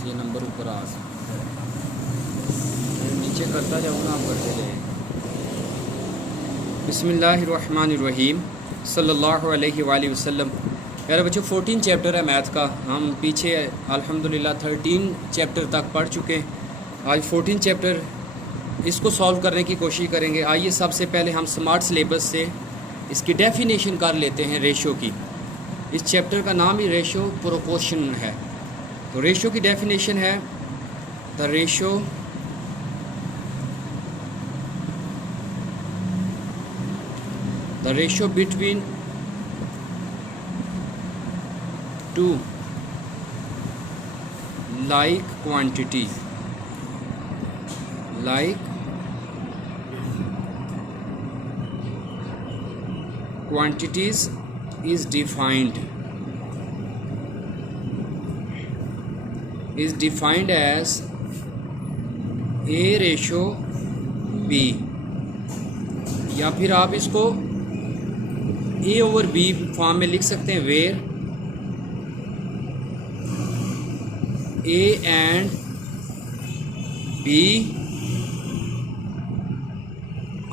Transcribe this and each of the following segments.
से ये नंबर ऊपर आ सकता है। नीचे करता जाऊँ ना, आप करते जाए। बिस्मिल्लाहिर्रहमानिर्रहीम सल्लल्लाहु अलैहि वसल्लम। यार बच्चों 14 चैप्टर है मैथ का। हम पीछे अल्हम्दुलिल्लाह 13 चैप्टर तक पढ़ चुके हैं। आज 14 चैप्टर इसको सॉल्व करने की कोशिश करेंगे। आइए सबसे पहले हम स्मार्ट सिलेबस से इसकी डेफिनेशन कर लेते हैं रेशो की। इस चैप्टर का नाम ही रेशो प्रोपोर्शन है। तो रेशो की डेफिनेशन है the ratio between two like quantities is defined as A ratio B, या फिर आप इसको A over B फॉर्म में लिख सकते हैं, where A and B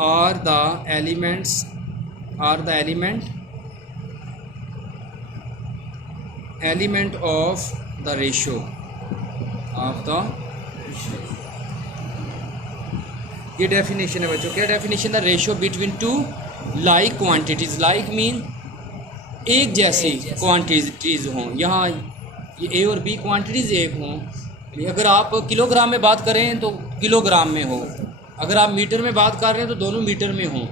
are the element of the ratio ये डेफिनेशन है बच्चों। क्या डेफिनेशन है? Ratio between two like quantities. Like mean एक जैसी क्वांटिटीज़ हों। यहाँ ये ए और बी क्वांटिटीज़ एक हों। अगर आप किलोग्राम में बात करें तो किलोग्राम में हो, अगर आप मीटर में बात कर रहे हैं तो दोनों मीटर में हों।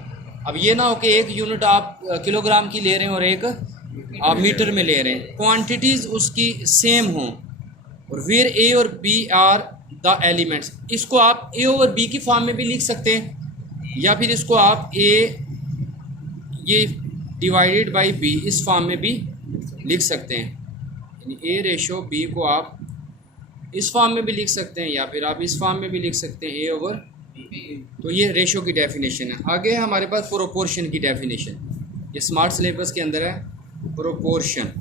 अब ये ना हो कि एक यूनिट आप किलोग्राम की ले रहे हैं और एक आप मीटर में ले रहे हैं। क्वांटिटीज़ उसकी सेम हों। और वेयर ए और बी आर द एलिमेंट्स, इसको आप ए ओवर बी की फॉर्म में भी लिख सकते हैं, या फिर इसको आप ये डिवाइडेड बाई बी इस फॉर्म में भी लिख सकते हैं। यानी ए रेशो बी को आप इस फॉर्म में भी लिख सकते हैं, या फिर आप इस फॉर्म में भी लिख सकते हैं, ए ओवर बी। तो ये रेशो की डेफिनेशन है। आगे है हमारे पास प्रोपोर्शन की डेफिनेशन। ये स्मार्ट सिलेबस के अंदर है प्रोपोर्शन।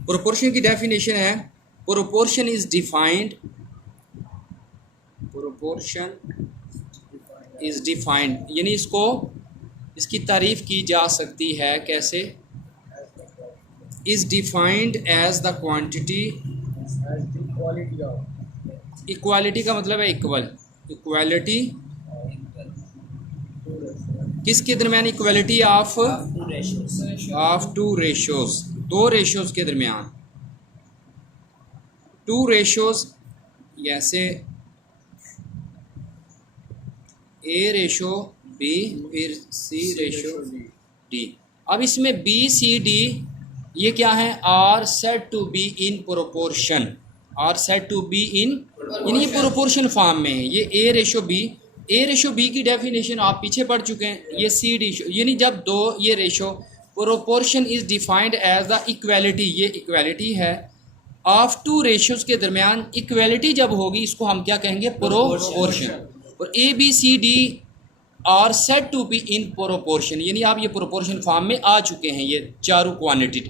प्रोपोर्शन की डेफिनेशन है प्रोपोर्शन इज डिफाइंड, यानी इसकी तारीफ की जा सकती है कैसे? Is defined as the quantity. Equality का मतलब है इक्वल। इक्वालिटी किसके दरमियान? इक्वालिटी ऑफ टू रेशोज, दो रेशोज के दरमियान। टू रेशोज जैसे ए रेशो बी फिर सी रेशो डी। अब इसमें बी सी डी ये क्या है? Are said to be in proportion. Are said to be in, यानी ये प्रोपोर्शन फॉर्म में है। ये ए रेशो बी की डेफिनेशन आप पीछे पढ़ चुके हैं। ये सी डी, यानी जब दो ये ratio proportion is defined as the equality, ये इक्वालिटी है ऑफ टू रेशियोज के दरमियान। इक्वालिटी जब होगी इसको हम क्या कहेंगे? प्रोपोर्शन। और A B C D are said to be in proportion, यानी आप ये प्रोपोर्शन फॉर्म में आ चुके हैं। ये चारों क्वांटिटी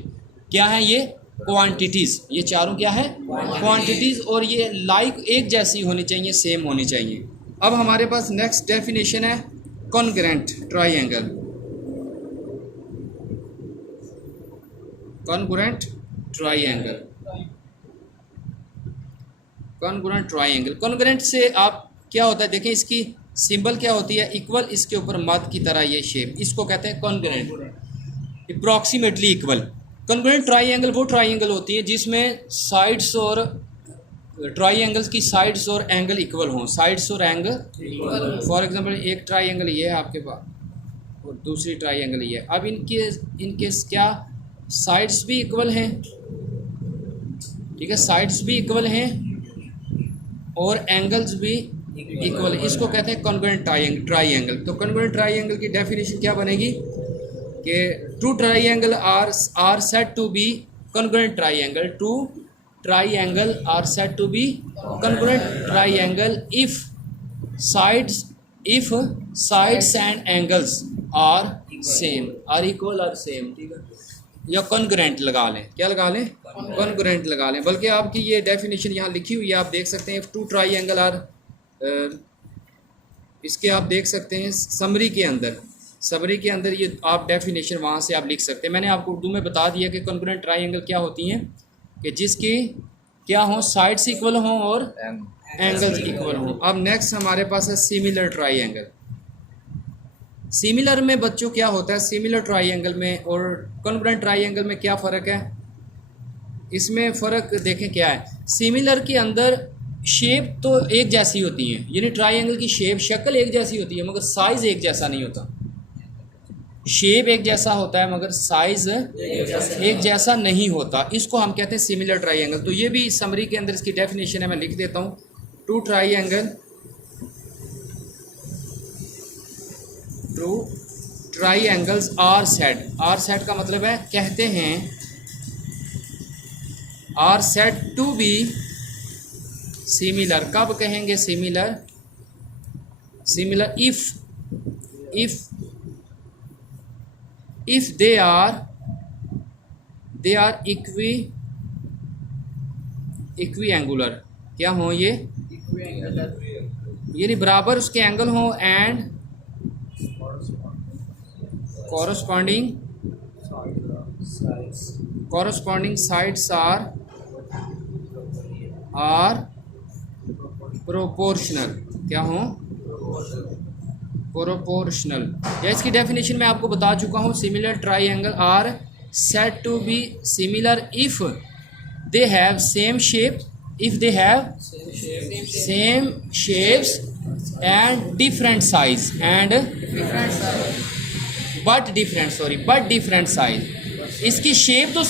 क्या है? ये क्वांटिटीज़, ये चारों क्या है? क्वांटिटीज़। और ये लाइक एक जैसी होनी चाहिए, सेम होनी चाहिए। अब हमारे पास नेक्स्ट डेफिनेशन है congruent triangle. Congruent triangle. Congruent से आप क्या होता है देखें, इसकी सिंबल क्या होती है? इक्वल, इसके ऊपर मद की तरह ये शेप, इसको कहते हैं congruent, approximately equal. Congruent triangle वो ट्राइंगल होती है जिसमें साइड्स और ट्राइंगल्स की साइड्स और एंगल इक्वल हों। साइड्स और एंगल, फॉर एग्जांपल एक ट्राइंगल ये है आपके पास और दूसरी ट्राइंगल ये है। अब इनके क्या साइड्स भी इक्वल हैं, ठीक है, साइड्स भी इक्वल हैं और एंगल्स भी इक्वल है। इसको कहते हैं कॉन्ग्रुएंट ट्राइंगल। तो कॉन्ग्रुएंट ट्राइंगल की डेफिनेशन क्या बनेगी कि two triangle are said to be congruent triangle. Two triangle are said to be congruent triangle if sides and angles are equal or same। ठीक है, या कॉन्ग्रुएंट लगा लें, क्या लगा लें, कॉन्ग्रुएंट लगा लें। बल्कि आपकी ये डेफिनेशन यहाँ लिखी हुई है, आप देख सकते हैं। टू ट्राइंगल आर, इसके आप देख सकते हैं समरी के अंदर ये आप डेफिनेशन वहाँ से आप लिख सकते हैं। मैंने आपको उर्दू में बता दिया कि कॉन्ग्रुएंट ट्राइंगल क्या होती हैं, कि जिसकी क्या हों, साइड्स इक्वल हों और एंगल्स इक्वल हों। अब नेक्स्ट हमारे पास है सिमिलर ट्राइंगल। सिमिलर में बच्चों क्या होता है, सिमिलर ट्राइंगल में और कॉन्ग्रुएंट ट्राइंगल में क्या फ़र्क है, इसमें फ़र्क देखें क्या है। सिमिलर के अंदर शेप तो एक जैसी होती है, यानी ट्राइंगल की शक्ल एक जैसी होती है, मगर साइज़ एक जैसा नहीं होता। शेप एक जैसा होता है मगर साइज़ एक जैसा नहीं होता। इसको हम कहते हैं सिमिलर ट्राइंगल। तो ये भी समरी के अंदर इसकी डेफिनेशन है, मैं लिख देता हूँ। टू ट्राइंगल्स आर सेट का मतलब है, कहते हैं are said to be similar. कब कहेंगे similar if they are equiangular. क्या हो ये, यानी बराबर उसके एंगल हों and corresponding sides are proportional। क्या हो, प्रोपोर्शनल। या इसकी डेफिनेशन मैं आपको बता चुका हूँ। Similar triangle are said to be similar if they have same shape, same shapes and different size but different size. इसकी शेप तो